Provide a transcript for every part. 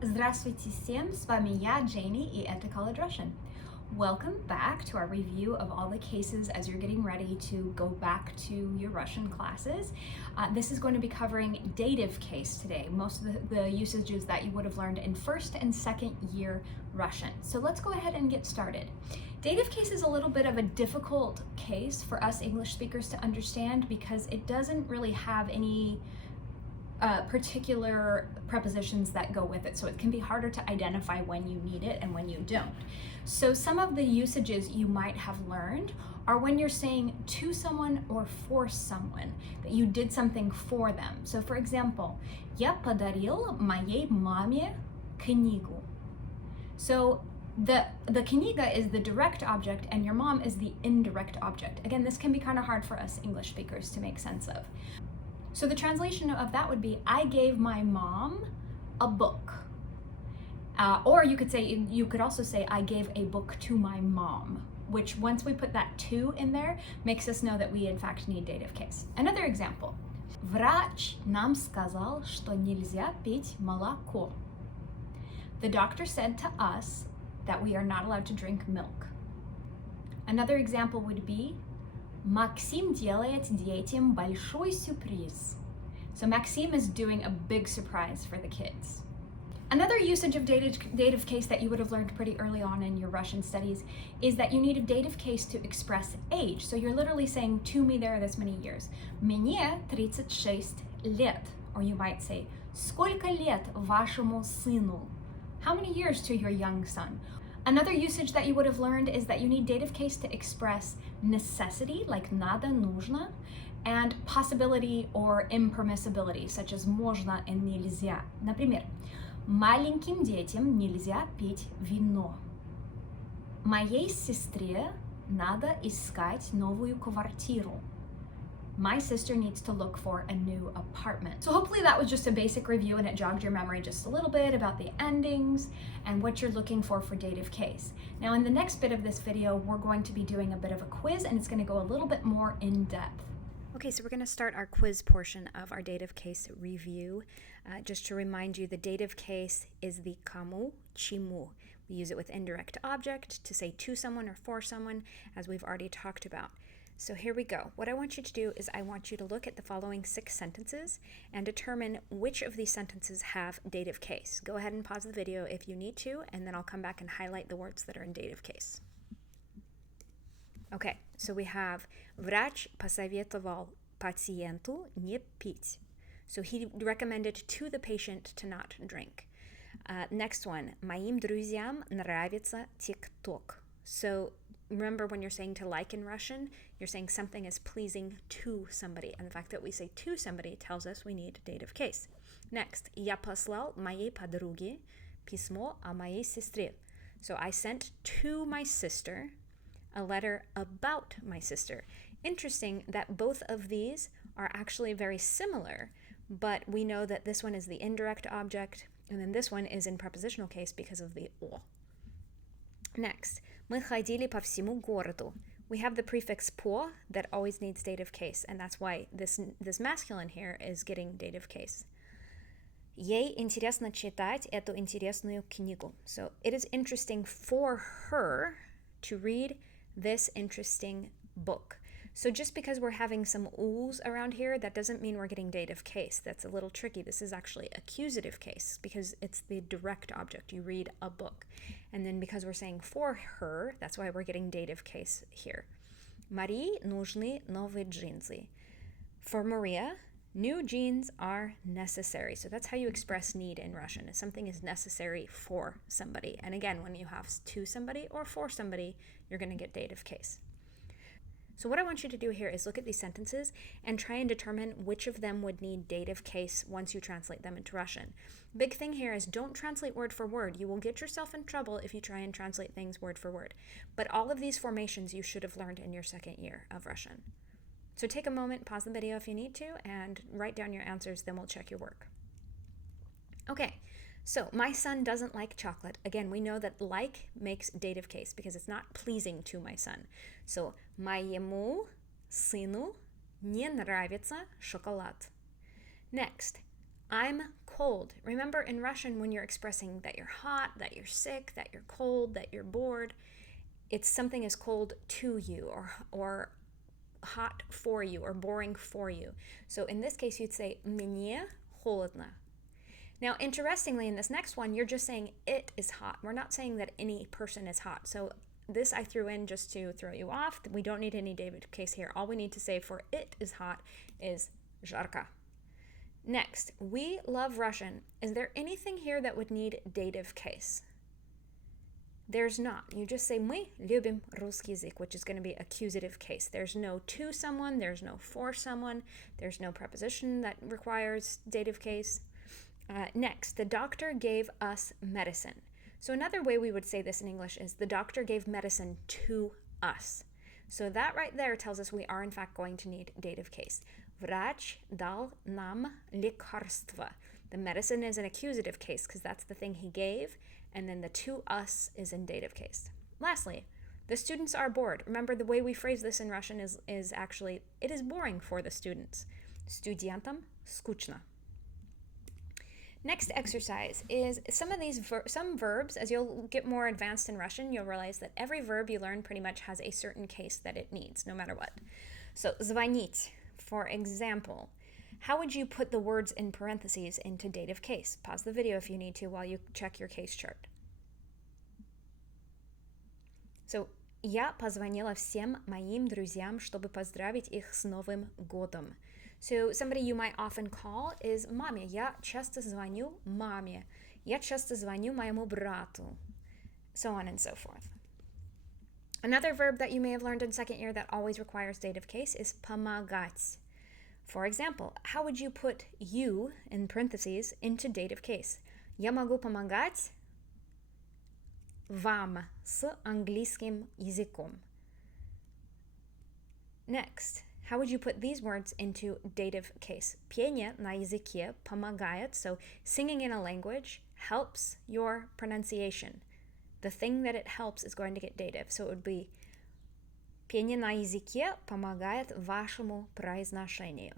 Здравствуйте всем, с вами я, Janie, и это College Russian. Welcome back to our review of all the cases as you're getting ready to go back to your Russian classes. This is going to be covering dative case today, most of the usages that you would have learned in first and second year Russian. So let's go ahead and get started. Dative case is a little bit of a difficult case for us English speakers to understand because it doesn't really have any particular prepositions that go with it, so it can be harder to identify when you need it and when you don't. So some of the usages you might have learned are when you're saying to someone or for someone, that you did something for them. So for example, я подарил моей маме книгу. So the книга is the direct object and your mom is the indirect object. Again, this can be kind of hard for us English speakers to make sense of. So the translation of that would be, I gave my mom a book. Or you could also say, I gave a book to my mom, which once we put that to in there, makes us know that we in fact need dative case. Another example. Врач нам сказал, что нельзя пить молоко. The doctor said to us that we are not allowed to drink milk. Another example would be, Максим делает детям большой сюрприз. So Maxime is doing a big surprise for the kids. Another usage of dative case that you would have learned pretty early on in your Russian studies is that you need a dative case to express age. So you're literally saying, to me there are this many years. Мне 36 лет. Or you might say, сколько лет вашему сыну? How many years to your young son? Another usage that you would have learned is that you need dative case to express necessity, like надо, нужно, and possibility or impermissibility, such as можно and нельзя. Например, маленьким детям нельзя пить вино. Моей сестре надо искать новую квартиру. My sister needs to look for a new apartment. So hopefully that was just a basic review and it jogged your memory just a little bit about the endings and what you're looking for dative case. Now in the next bit of this video, we're going to be doing a bit of a quiz and it's going to go a little bit more in depth. Okay, so we're going to start our quiz portion of our dative case review. Just to remind you, the dative case is the кому, чему. We use it with indirect object to say to someone or for someone, as we've already talked about. So here we go. What I want you to do is I want you to look at the following 6 sentences and determine which of these sentences have dative case. Go ahead and pause the video if you need to, and then I'll come back and highlight the words that are in dative case. Okay, so we have врач посоветовал пациенту не пить. So he recommended to the patient to not drink. Next one, моим друзьям нравится TikTok. So remember, when you're saying to like in Russian, you're saying something is pleasing to somebody. And the fact that we say to somebody tells us we need dative case. Next, я послал моей подруге письмо о моей сестре. So I sent to my sister a letter about my sister. Interesting that both of these are actually very similar, but we know that this one is the indirect object, and then this one is in prepositional case because of the о. Next, мы ходили по всему городу. We have the prefix по that always needs dative case, and that's why this masculine here is getting dative case. Ей интересно читать эту интересную книгу. So it is interesting for her to read this interesting book. So just because we're having some oohs around here, that doesn't mean we're getting dative case. That's a little tricky. This is actually accusative case because it's the direct object. You read a book. And then because we're saying for her, that's why we're getting dative case here. Марии нужны новые джинсы. For Maria, new jeans are necessary. So that's how you express need in Russian. If something is necessary for somebody. And again, when you have to somebody or for somebody, you're going to get dative case. So what I want you to do here is look at these sentences and try and determine which of them would need dative case once you translate them into Russian. Big thing here is don't translate word for word. You will get yourself in trouble if you try and translate things word for word. But all of these formations you should have learned in your second year of Russian. So take a moment, pause the video if you need to, and write down your answers, then we'll check your work. Okay. So, my son doesn't like chocolate. Again, we know that like makes dative case because it's not pleasing to my son. So, моему сыну не нравится шоколад. Next, I'm cold. Remember, in Russian, when you're expressing that you're hot, that you're sick, that you're cold, that you're bored, it's something is cold to you or hot for you or boring for you. So in this case, you'd say мне холодно. Now, interestingly, in this next one, you're just saying it is hot. We're not saying that any person is hot. So this I threw in just to throw you off. We don't need any dative case here. All we need to say for it is hot is жарко. Next, we love Russian. Is there anything here that would need dative case? There's not. You just say мы любим русский язык, which is going to be accusative case. There's no to someone, there's no for someone, there's no preposition that requires dative case. Next, the doctor gave us medicine. So another way we would say this in English is the doctor gave medicine to us. So that right there tells us we are in fact going to need dative case. Врач дал нам лекарство. The medicine is an accusative case because that's the thing he gave, and then the to us is in dative case. Lastly, the students are bored. Remember, the way we phrase this in Russian is actually, it is boring for the students. Студентам скучно. Next exercise is some verbs. As you'll get more advanced in Russian, you'll realize that every verb you learn pretty much has a certain case that it needs, no matter what. So, звонить, for example. How would you put the words in parentheses into dative case? Pause the video if you need to while you check your case chart. So, я позвонила всем моим друзьям, чтобы поздравить их с Новым годом. So somebody you might often call is маме. Я часто звоню маме. Я часто звоню моему брату. So on and so forth. Another verb that you may have learned in second year that always requires dative case is помогать. For example, how would you put you in parentheses into dative case? Я могу помогать вам с английским языком. Next, how would you put these words into dative case? Пение на языке помогает, so singing in a language helps your pronunciation. The thing that it helps is going to get dative, so it would be пение на языке помогает вашему произношению.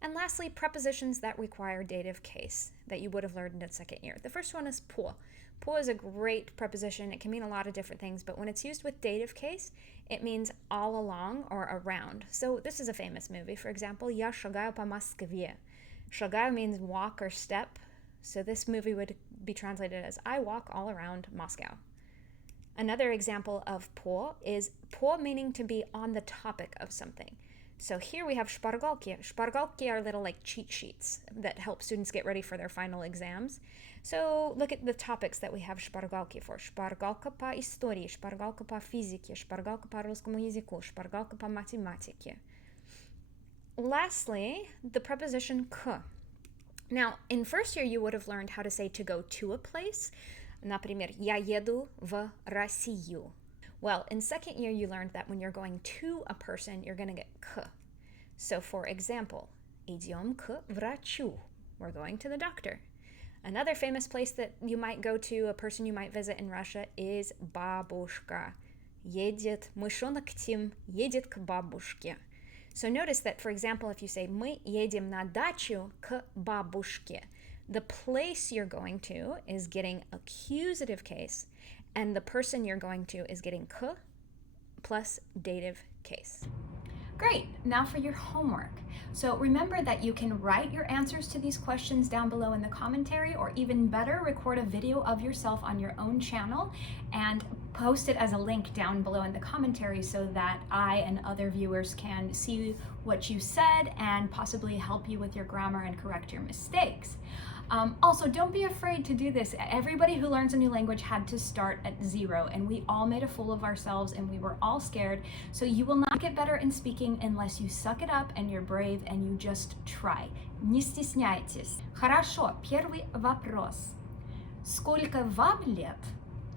And lastly, prepositions that require dative case that you would have learned in second year. The first one is по. По is a great preposition. It can mean a lot of different things, but when it's used with dative case, it means all along or around. So this is a famous movie. For example, Я шагаю по Москве. Шагаю means walk or step. So this movie would be translated as I walk all around Moscow. Another example of по is по meaning to be on the topic of something. So here we have шпаргалки. Шпаргалки are little like cheat sheets that help students get ready for their final exams. So look at the topics that we have шпаргалки for. Шпаргалка по истории, шпаргалка по физике, шпаргалка по русскому языку, шпаргалка по математике. Lastly, the preposition к. Now, in first year, you would have learned how to say to go to a place. Например, я еду в Россию. Well, in second year, you learned that when you're going to a person, you're going to get к. So, for example, идем к врачу. We're going to the doctor. Another famous place that you might go to, a person you might visit in Russia, is бабушка. Едет, мышонок Тим едет к бабушке. So notice that, for example, if you say мы едем на дачу к бабушке, the place you're going to is getting accusative case, and the person you're going to is getting к plus dative case. Great, now for your homework. So remember that you can write your answers to these questions down below in the commentary, or even better, record a video of yourself on your own channel and post it as a link down below in the commentary so that I and other viewers can see what you said and possibly help you with your grammar and correct your mistakes. Also, don't be afraid to do this. Everybody who learns a new language had to start at 0, and we all made a fool of ourselves and we were all scared. So you will not get better in speaking unless you suck it up and you're brave and you just try. Не стесняйтесь. Хорошо, первый вопрос. Сколько вам лет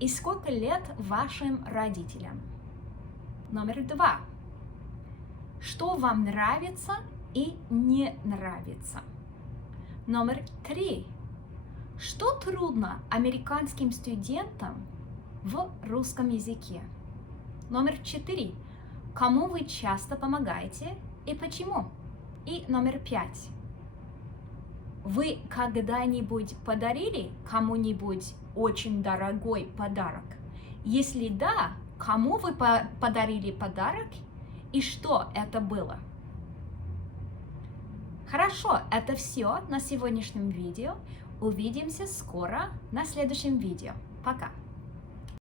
и сколько лет вашим родителям? Номер 2. Что вам нравится и не нравится? Номер 3. Что трудно американским студентам в русском языке? Номер 4. Кому вы часто помогаете и почему? И номер 5. Вы когда-нибудь подарили кому-нибудь очень дорогой подарок? Если да, кому вы подарили подарок и что это было? Хорошо, это все на сегодняшнем видео. Увидимся скоро на следующем видео. Пока!